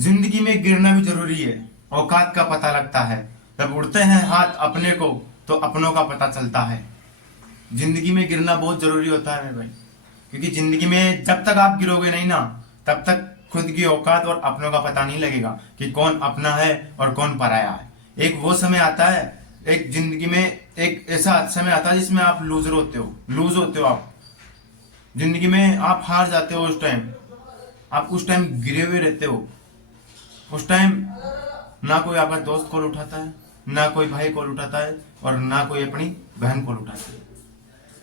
जिंदगी में गिरना भी जरूरी है। औकात का पता लगता है जब उड़ते हैं हाथ अपने को, तो अपनों का पता चलता है। जिंदगी में गिरना बहुत जरूरी होता है मेरे भाई, क्योंकि जिंदगी में जब तक आप गिरोगे नहीं ना, तब तक खुद की औकात और अपनों का पता नहीं लगेगा कि कौन अपना है और कौन पराया है। एक वो समय आता है, एक जिंदगी में एक ऐसा समय आता है जिसमें आप लूज होते हो आप जिंदगी में, आप हार जाते हो। उस टाइम आप उस टाइम गिरे हुए रहते हो। उस टाइम ना कोई आपका दोस्त कॉल उठाता है, ना कोई भाई कॉल उठाता है, और ना कोई अपनी बहन कॉल उठाती है।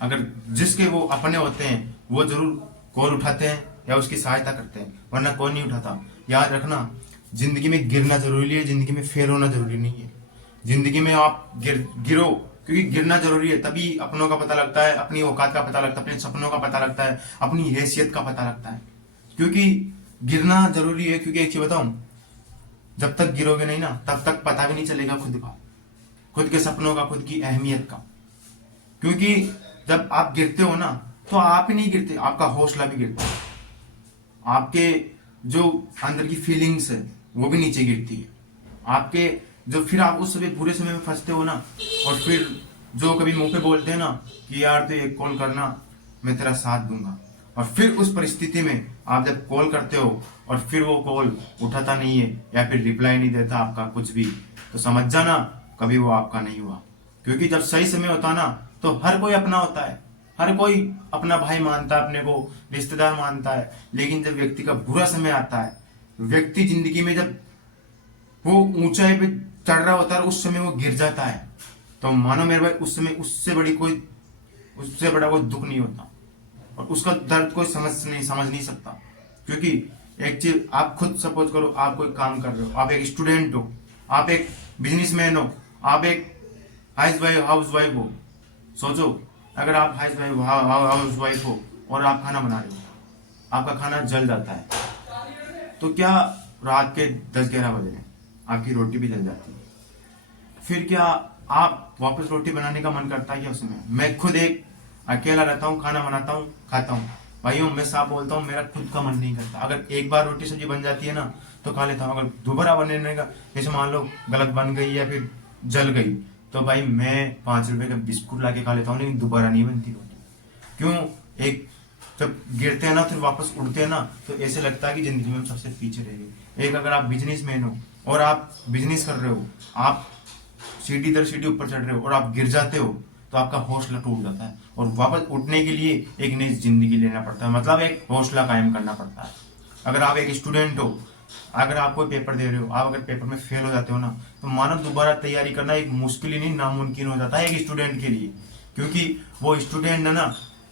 अगर जिसके वो अपने होते हैं वो जरूर कॉल उठाते हैं या उसकी सहायता करते हैं, वरना कोई नहीं उठाता। याद रखना, जिंदगी में गिरना जरूरी है, जिंदगी में फेल होना जरूरी नहीं है। जिंदगी में आप गिरो, क्योंकि गिरना जरूरी है, तभी अपनों का पता लगता है, अपनी औकात का पता लगता है, अपने सपनों का पता लगता है, अपनी हैसियत का पता लगता है। क्योंकि गिरना जरूरी है, क्योंकि एक चीज बताऊं, जब तक गिरोगे नहीं ना, तब तक पता भी नहीं चलेगा खुद का, खुद के सपनों का, खुद की अहमियत का। क्योंकि जब आप गिरते हो ना, तो आप ही नहीं गिरते, आपका हौसला भी गिरता है, आपके जो अंदर की फीलिंग्स है वो भी नीचे गिरती है आपके। जो फिर आप उस समय बुरे समय में फंसते हो ना, और फिर जो कभी मुंह पे बोलते हैं ना कि यार तू एक कॉल करना, मैं तेरा साथ दूंगा, और फिर उस परिस्थिति में आप जब कॉल करते हो और फिर वो कॉल उठाता नहीं है या फिर रिप्लाई नहीं देता आपका कुछ भी, तो समझ जाना कभी वो आपका नहीं हुआ। क्योंकि जब सही समय होता ना, तो हर कोई अपना होता है, हर कोई अपना भाई मानता है, अपने को रिश्तेदार मानता है। लेकिन जब व्यक्ति का बुरा समय आता है, व्यक्ति जिंदगी में जब वो ऊंचाई पे चढ़ रहा होता है, उस समय वो गिर जाता है, तो मानो मेरे भाई उस समय उससे बड़ा कोई दुख नहीं होता, और उसका दर्द कोई समझ नहीं सकता। क्योंकि एक चीज आप खुद सपोज करो, आप कोई काम कर रहे हो, आप एक स्टूडेंट हो, आप एक बिजनेसमैन हो, आप एक हाउस वाइफ हो। सोचो, अगर आप हाउस वाइफ हो और आप खाना बना रहे हो, आपका खाना जल जाता है, तो क्या रात के 10-11 बजे आपकी रोटी भी जल जाती है, फिर क्या आप वापस रोटी बनाने का मन करता है क्या उसमें? मैं खुद एक अकेला रहता हूँ, खाना बनाता हूँ, खाता हूँ भाइयों, मैं साफ बोलता हूँ, मेरा खुद का मन नहीं करता। अगर एक बार रोटी सब्जी बन जाती है ना, तो खा लेता हूँ। अगर दोबारा बनने का, जैसे मान लो गलत बन गई या फिर जल गई, तो भाई मैं 5 रुपए का बिस्कुट ला के खा लेता हूँ, लेकिन दोबारा नहीं बनती रोटी। क्यों? एक जब गिरते हैं ना, फिर वापस उड़ते हैं ना, तो ऐसे लगता है कि जिंदगी में सबसे पीछे रह गए। एक अगर आप बिजनेसमैन हो और आप बिजनेस कर रहे हो, आप सीढ़ी दर सीढ़ी ऊपर चढ़ रहे हो और आप गिर जाते हो, तो आपका हौसला टूट जाता है, और वापस उठने के लिए एक नई जिंदगी लेना पड़ता है, मतलब एक हौसला कायम करना पड़ता है। अगर आप एक स्टूडेंट हो, अगर आप कोई पेपर दे रहे हो, आप अगर पेपर में फेल हो जाते हो ना, तो मानो दोबारा तैयारी करना एक मुश्किल ही नहीं, नामुमकिन हो जाता है एक स्टूडेंट के लिए। क्योंकि वो स्टूडेंट है ना,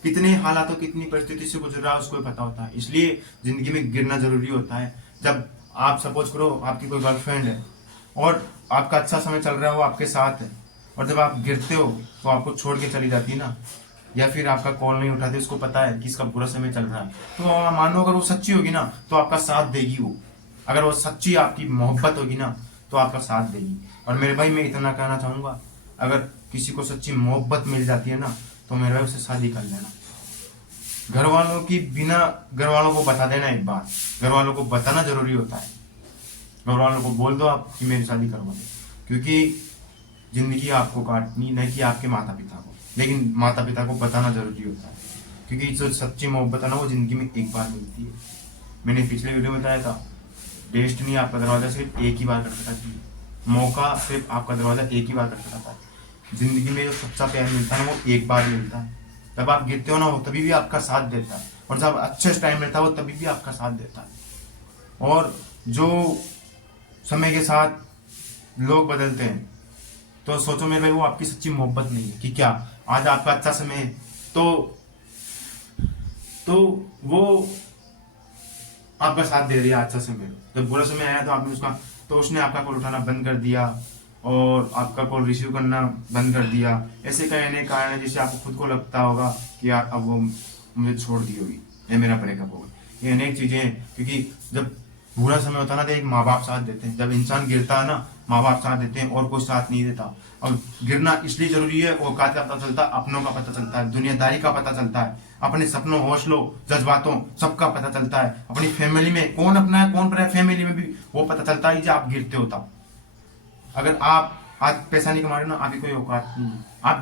कितने हालातों, कितनी परिस्थिति से गुजर रहा है उसको पता होता है। इसलिए जिंदगी में गिरना जरूरी होता है। जब आप सपोज करो आपकी कोई गर्लफ्रेंड है और आपका अच्छा समय चल रहा है, वो आपके साथ है, और जब आप गिरते हो तो आपको छोड़ के चली जाती है ना, या फिर आपका कॉल नहीं उठाती, उसको पता है कि इसका बुरा समय चल रहा है, तो मानो अगर वो सच्ची होगी ना, तो आपका साथ देगी वो। अगर वो सच्ची आपकी मोहब्बत होगी ना, तो आपका साथ देगी। और मेरे भाई मैं इतना कहना चाहूंगा, अगर किसी को सच्ची मोहब्बत मिल जाती है ना, तो मेरे भाई उससे शादी कर लेना। घर वालों की बिना, घर वालों को बता देना, एक बार घर वालों को बताना जरूरी होता है। घर वालों को बोल दो आप कि मेरी शादी करवा दो, क्योंकि जिंदगी आपको काटनी नहीं कि आपके माता पिता को, लेकिन माता पिता को बताना जरूरी होता है। क्योंकि जो सच्ची मोहब्बत है ना, वो जिंदगी में एक बार मिलती है। मैंने पिछले वीडियो में बताया था, डेस्टिनी आपका दरवाजा सिर्फ एक ही बार खटखटाता है, मौका सिर्फ आपका दरवाजा एक ही बार खटखटाता है। जिंदगी में जो सच्चा प्यार मिलता है ना, वो एक बार मिलता है। जब आप गिरते हो ना, वो तभी भी आपका साथ देता है, और जब अच्छे टाइम मिलता है वो तभी भी आपका साथ देता है। और जो समय के साथ लोग बदलते हैं, तो सोचो मेरे भाई वो आपकी सच्ची मोहब्बत नहीं है। कि क्या आज आपका अच्छा समय है, तो वो आपका साथ दे दिया अच्छा समय। जब बुरा समय आया तो आपने उसका, तो उसने आपका कॉल उठाना बंद कर दिया और आपका कॉल रिसीव करना बंद कर दिया। ऐसे कई अनेक कारण है जिससे आपको खुद को लगता होगा कि यार अब वो मुझे छोड़ दी होगी या मेरा ब्रेकअप होगा। ये अनेक चीजें हैं, क्योंकि जब बुरा समय होता है ना तो एक माँ बाप साथ देते हैं। जब इंसान गिरता है ना, माँ बाप साथ देते हैं और कोई साथ नहीं देता। और गिरना इसलिए जरूरी है, औकात का पता चलता है, अपनों का पता चलता है, दुनियादारी का पता चलता है, अपने सपनों, हौसलों, जज्बातों सबका पता चलता है। अपनी फैमिली में कौन अपना है कौन पर है, फैमिली में भी वो पता चलता है जब आप गिरते हो तब। अगर आप आज पैसा नहीं कमा रहे ना, आपकी कोई औकात नहीं है, आप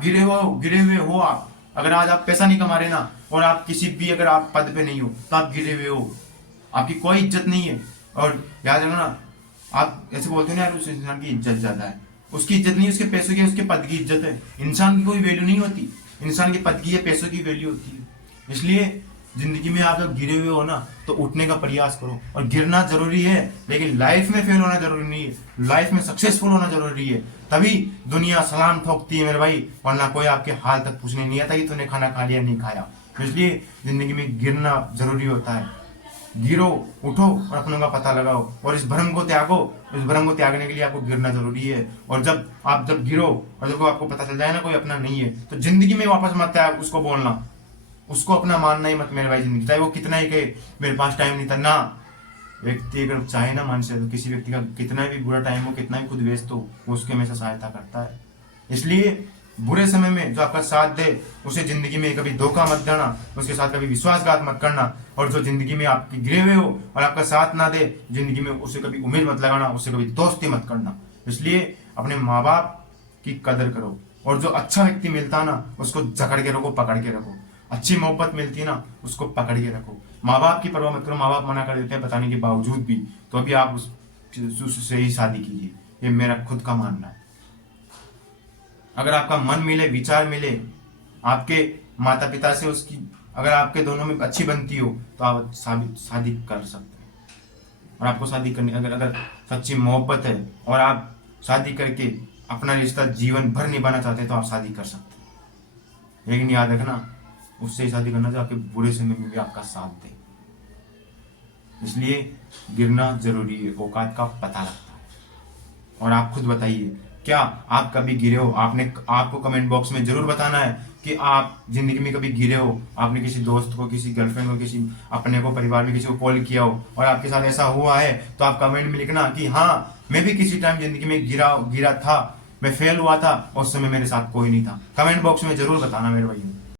गिरे हुए हो आप। अगर आज आप पैसा नहीं कमा रहे ना और आप किसी भी अगर आप पद पे नहीं हो तो आप गिरे हुए हो, आपकी कोई इज्जत नहीं है। और याद रखना ना, आप ऐसे बोलते हो ना यार उस इंसान की इज्जत ज्यादा है, उसकी इज्जत नहीं, उसके पैसों की, उसके पद की इज्जत है। इंसान की कोई वैल्यू नहीं होती, इंसान के पद की या पैसों की वैल्यू होती है। इसलिए जिंदगी में आप जब गिरे हुए हो ना तो उठने का प्रयास करो। और गिरना जरूरी है लेकिन लाइफ में फेल होना जरूरी नहीं है, लाइफ में सक्सेसफुल होना जरूरी है। तभी दुनिया सलाम ठोकती है मेरे भाई, वरना कोई आपके हाल तक पूछने नहीं आता कि तूने खाना खा लिया नहीं खाया। इसलिए जिंदगी में गिरना जरूरी होता है। गिरो, उठो और अपनों का पता लगाओ और इस भ्रम को त्यागो। इस भ्रम को त्यागने के लिए आपको गिरना जरूरी है। और जब गिरो और जब आपको पता चल जाए ना कोई अपना नहीं है तो जिंदगी में वापस मत आए उसको बोलना, उसको अपना मानना ही मत मेरे भाई। जिंदगी चाहे वो कितना ही कहे मेरे पास टाइम नहीं था ना, व्यक्ति अगर चाहे ना मन से तो किसी व्यक्ति का कितना भी बुरा टाइम हो, कितना भी खुद व्यस्त हो, वो उसके हमेशा सहायता करता है। इसलिए बुरे समय में जो आपका साथ दे उसे जिंदगी में कभी धोखा मत देना, उसके साथ कभी विश्वासघात मत करना। और जो जिंदगी में आपके गिरे हुए हो और आपका साथ ना दे जिंदगी में, उसे कभी उम्मीद मत लगाना, उससे कभी दोस्ती मत करना। इसलिए अपने माँ बाप की कदर करो और जो अच्छा व्यक्ति मिलता है ना उसको जकड़ के रखो, पकड़ के रखो। अच्छी मोहब्बत मिलती है ना उसको पकड़ के रखो। माँ बाप की परवाह मत करो, माँ बाप मना कर देते हैं बताने के बावजूद भी, तो अभी आप उससे ही शादी कीजिए, ये मेरा खुद का मानना है। अगर आपका मन मिले, विचार मिले, आपके माता पिता से उसकी अगर आपके दोनों में अच्छी बनती हो तो आप शादी कर सकते हैं। और आपको शादी करनी अगर सच्ची मोहब्बत है और आप शादी करके अपना रिश्ता जीवन भर निभाना चाहते हैं तो आप शादी कर सकते हैं। लेकिन याद रखना, उससे ही शादी करना जो आपके बुरे समय में भी आपका साथ दे। इसलिए गिरना जरूरी है, औकात का पता लगता है। और आप खुद बताइए, क्या आप कभी गिरे हो? आपको कमेंट बॉक्स में जरूर बताना है कि आप जिंदगी में कभी गिरे हो। आपने किसी दोस्त को, किसी गर्लफ्रेंड को, किसी अपने को, परिवार में किसी को कॉल किया हो और आपके साथ ऐसा हुआ है तो आप कमेंट में लिखना कि हाँ मैं भी किसी टाइम जिंदगी में गिरा था, मैं फेल हुआ था और उस समय मेरे साथ कोई नहीं था। कमेंट बॉक्स में जरूर बताना मेरे भाई।